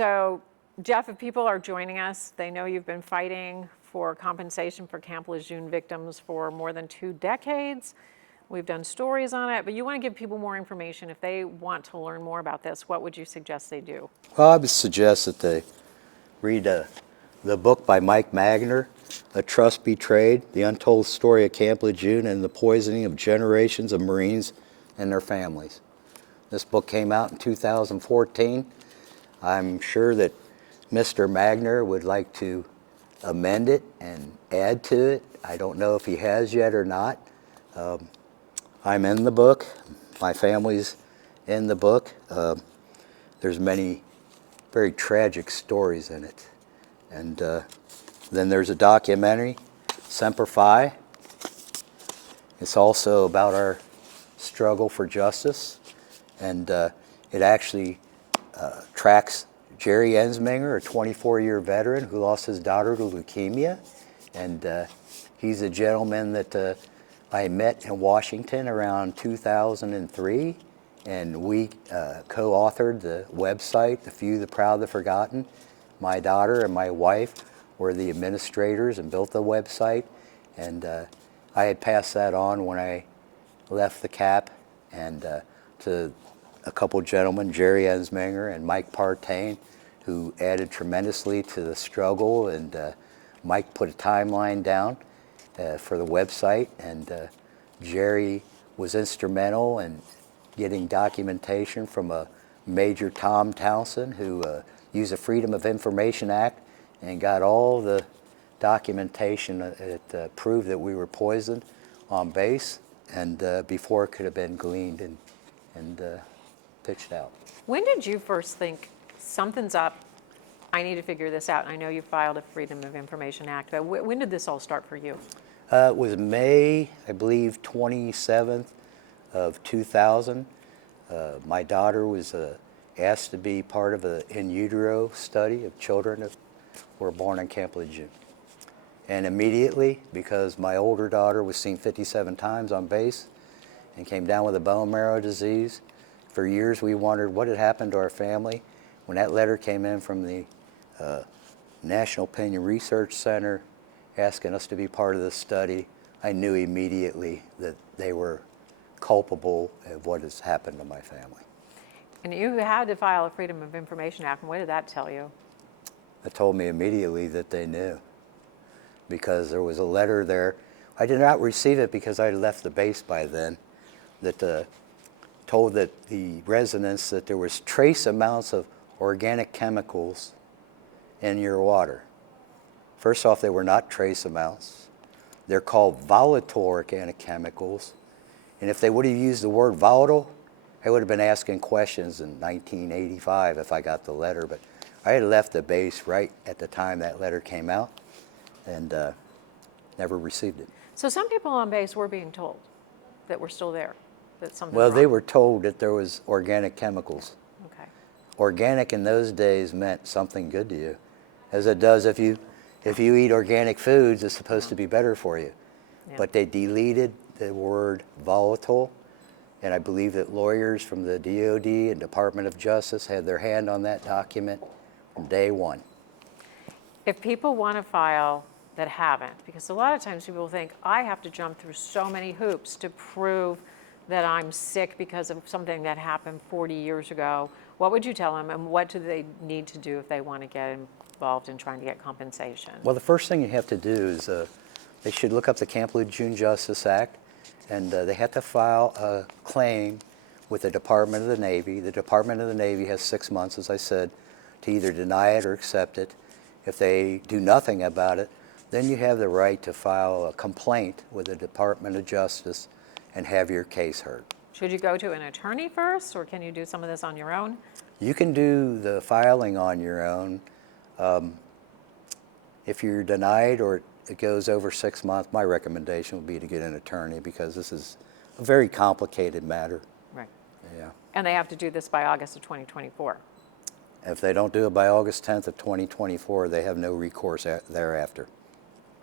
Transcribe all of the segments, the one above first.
So, Jeff, if people are joining us, they know you've been fighting for compensation for Camp Lejeune victims for more than 2 decades. We've done stories on it, but you want to give people more information. If they want to learn more about this, what would you suggest they do? Well, I would suggest that they read the book by Mike Magner, A Trust Betrayed, The Untold Story of Camp Lejeune and the Poisoning of Generations of Marines and Their Families. This book came out in 2014. I'm sure that Mr. Magner would like to amend it and add to it. I don't know if he has yet or not. I'm in the book. My family's in the book. There's many very tragic stories in it. And then there's a documentary, Semper Fi. It's also about our struggle for justice. And it actually tracks Jerry Ensminger, a 24-year veteran who lost his daughter to leukemia. And he's a gentleman that I met in Washington around 2003. And we co-authored the website, The Few, the Proud, the Forgotten. My daughter and my wife were the administrators and built the website. And I had passed that on when I left the CAP and to a couple gentlemen, Jerry Ensminger and Mike Partain, who added tremendously to the struggle. And Mike put a timeline down for the website. And Jerry was instrumental in getting documentation from a Major Tom Townsend, who used the Freedom of Information Act and got all the documentation that proved that we were poisoned on base and before it could have been gleaned and pitched out. When did you first think, something's up, I need to figure this out? And I know you filed a Freedom of Information Act, but when did this all start for you? It was May, I believe, 27th of 2000. My daughter was asked to be part of an in utero study of children that were born in Camp Lejeune. And immediately, because my older daughter was seen 57 times on base and came down with a bone marrow disease, for years we wondered what had happened to our family. When that letter came in from the National Opinion Research Center asking us to be part of this study, I knew immediately that they were culpable of what has happened to my family. And you had to file a Freedom of Information Act, and what did that tell you? It told me immediately that they knew, because there was a letter there. I did not receive it because I had left the base by then, that told that the residents that there was trace amounts of organic chemicals in your water. First off, they were not trace amounts. They're called volatile organic chemicals. And if they would have used the word volatile, I would have been asking questions in 1985 if I got the letter. But I had left the base right at the time that letter came out and never received it. So some people on base were being told that we're still there, that something Well, wrong. they were told that there was organic chemicals. Okay. Organic in those days meant something good to you, as it does if you eat organic foods, it's supposed to be better for you. Yeah. But they deleted the word volatile, and I believe that lawyers from the DOD and Department of Justice had their hand on that document from day one. If people want to file that haven't, because a lot of times people think, I have to jump through so many hoops to prove that I'm sick because of something that happened 40 years ago, what would you tell them, and what do they need to do if they want to get involved in trying to get compensation? Well, the first thing you have to do is they should look up the Camp Lejeune Justice Act, and they have to file a claim with the Department of the Navy. The Department of the Navy has 6 months, as I said, to either deny it or accept it. If they do nothing about it, then you have the right to file a complaint with the Department of Justice and have your case heard. Should you go to an attorney first, or can you do some of this on your own? You can do the filing on your own. If you're denied or it goes over 6 months, my recommendation would be to get an attorney, because this is a very complicated matter. Right. Yeah. And they have to do this by August of 2024. If they don't do it by August 10th of 2024, they have no recourse thereafter.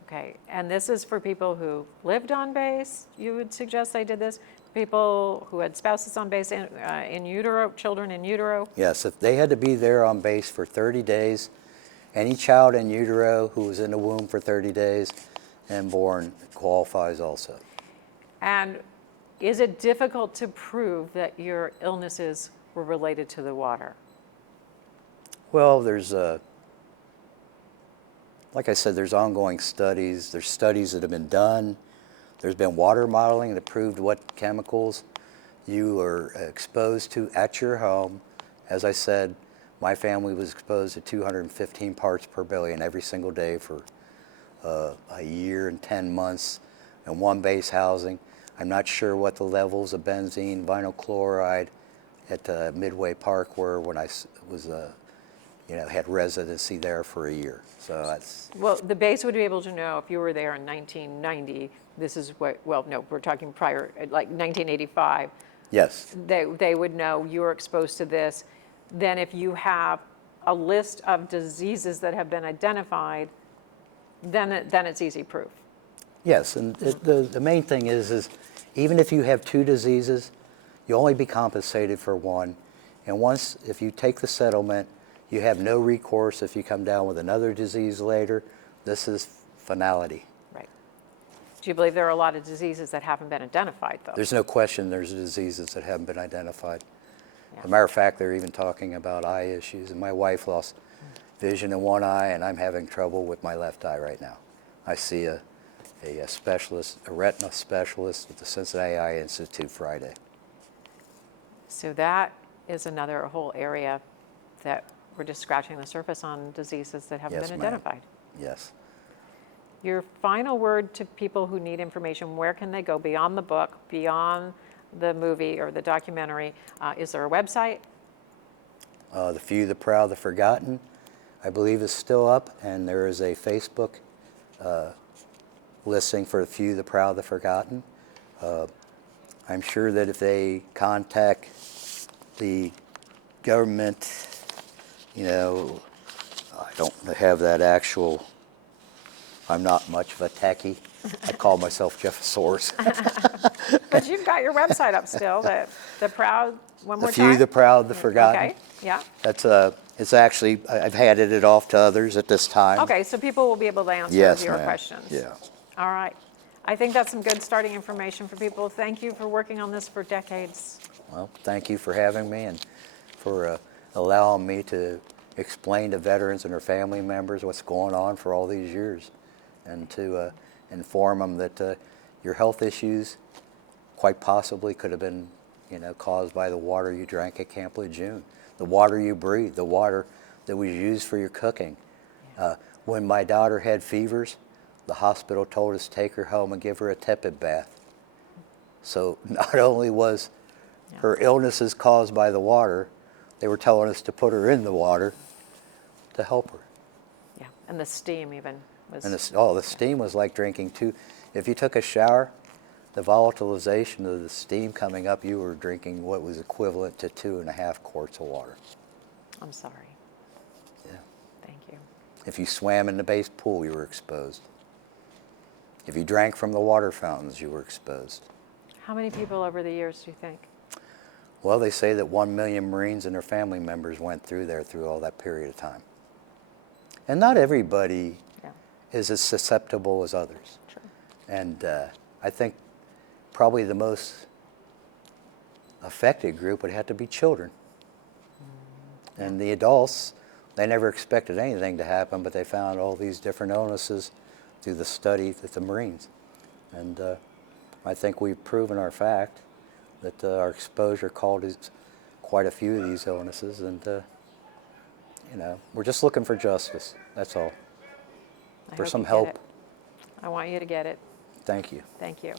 Okay, and this is for people who lived on base, you would suggest they did this? People who had spouses on base, in utero, children in utero? Yes, if they had to be there on base for 30 days, any child in utero who was in the womb for 30 days and born qualifies also. And is it difficult to prove that your illnesses were related to the water? Well, there's like I said, there's ongoing studies. There's studies that have been done. There's been water modeling that proved what chemicals you are exposed to at your home. As I said, my family was exposed to 215 parts per billion every single day for a year and 10 months in one base housing. I'm not sure what the levels of benzene, vinyl chloride at Midway Park were when I was had residency there for a year. So that's... Well, the base would be able to know if you were there in 1990, this is what, well, no, we're talking prior, like 1985. Yes. They would know you were exposed to this. Then if you have a list of diseases that have been identified, then it's easy proof. Yes, and the main thing is even if you have two diseases, you'll only be compensated for one. And once, if you take the settlement, you have no recourse if you come down with another disease later. This is finality. Right. Do you believe there are a lot of diseases that haven't been identified, though? There's no question there's diseases that haven't been identified. Yeah. As a matter of fact, they're even talking about eye issues. And my wife lost vision in one eye, and I'm having trouble with my left eye right now. I see a specialist, a retina specialist at the Cincinnati Eye Institute Friday. So that is another whole area that we're just scratching the surface on, diseases that haven't Yes, been ma'am. identified. Yes. Your final word to people who need information, where can they go beyond the book, beyond the movie or the documentary? Is there a website? The Few, the Proud, the Forgotten, I believe is still up, and there is a Facebook listing for The Few, the Proud, the Forgotten. I'm sure that if they contact the government, I don't have that actual, I'm not much of a techie. I call myself Jeffosaurus. But you've got your website up still, the Proud, one more The time? Few, the Proud, the Forgotten. Okay, yeah. That's it's actually, I've handed it off to others at this time. Okay, so people will be able to answer Yes, your ma'am. questions. Yeah. All right. I think that's some good starting information for people. Thank you for working on this for decades. Well, thank you for having me and for allowing me to explain to veterans and their family members what's going on for all these years, and to inform them that your health issues quite possibly could have been, caused by the water you drank at Camp Lejeune, the water you breathe, the water that was used for your cooking. When my daughter had fevers, the hospital told us to take her home and give her a tepid bath. So not only was her illnesses caused by the water, they were telling us to put her in the water to help her. Yeah, and the steam even was. And the steam was like drinking two. If you took a shower, the volatilization of the steam coming up, you were drinking what was equivalent to 2.5 quarts of water. I'm sorry. Yeah. Thank you. If you swam in the base pool, you were exposed. If you drank from the water fountains, you were exposed. How many people over the years do you think? Well, they say that 1 million Marines and their family members went through there through all that period of time. And not everybody is as susceptible as others. True. And I think probably the most affected group would have to be children. And the adults, they never expected anything to happen, but they found all these different illnesses through the study with the Marines. And I think we've proven our fact that our exposure caused quite a few of these illnesses, and we're just looking for justice. That's all. I For hope some you get help. it. I want you to get it. Thank you. Thank you.